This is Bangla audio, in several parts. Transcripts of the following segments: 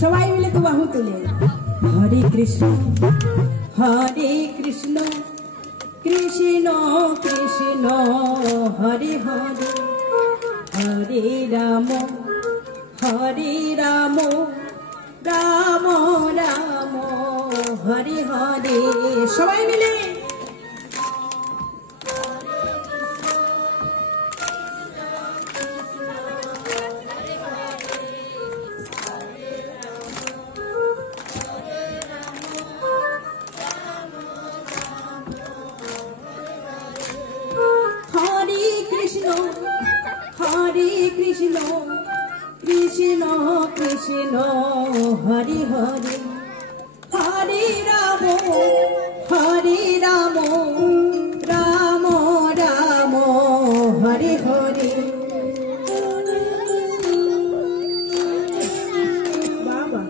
সবাই মিলে তো বাহু তুলে হরে কৃষ্ণ কৃষ্ণ কৃষ্ণ হরে হরে হরে রাম রাম রাম হরে হরে সবাই মিলে কৃষ্ণ কৃষ্ণ কৃষ্ণ হরে হরে হরে রাম রাম রাম হরে হরে বাবা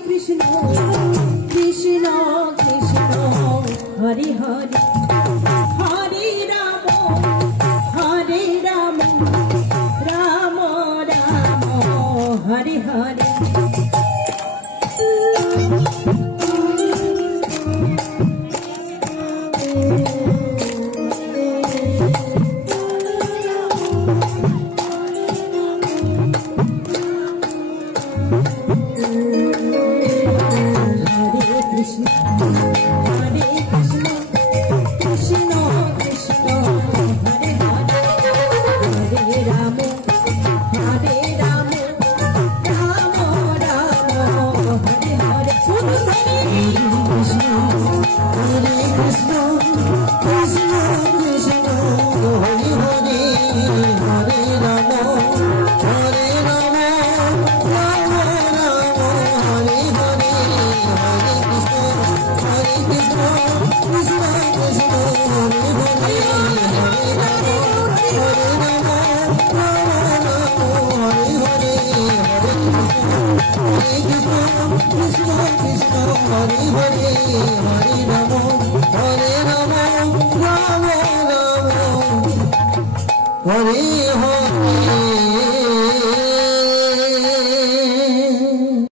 কৃষ্ণ কৃষ্ণ কৃষ্ণ হরে হরে হরে রাম রাম রাম হরে হরে Hare Hare